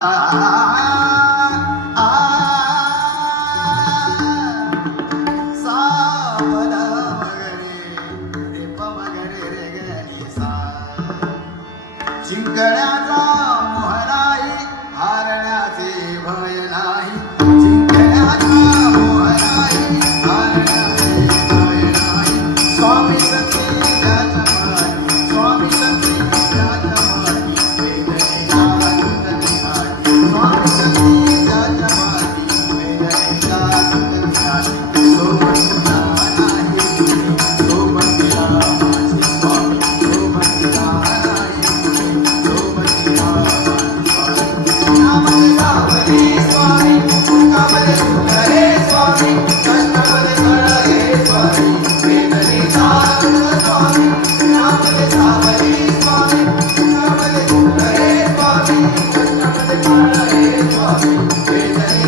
सावला मगरे रे पमगरे रे गणी सा जिंकण्याचा मोह नाही हारण्याचे भय नाही जिंकण्याचा मोह नाही हारण्याचे भय नाही स्वामी सती त्याच्या मारी स्वामी सती त्याच्या मारी वेदनेला तुटविणारी स्वामी सती त्याच्या मारी वेदनेला तुटविणारी सोबतीला नाही सोबतीला माझी स्वामी सोबतीला नाही सोबतीला नामले सावले स्वामी मुखामध्ये सुंदरे स्वामी कष्टामध्ये सळगे स्वामी वेदनेचा स्वामी नामले सावले स्वामी मुखामध्ये सुंदरे स्वामी कष्टामध्ये सळगे स्वामी वेदने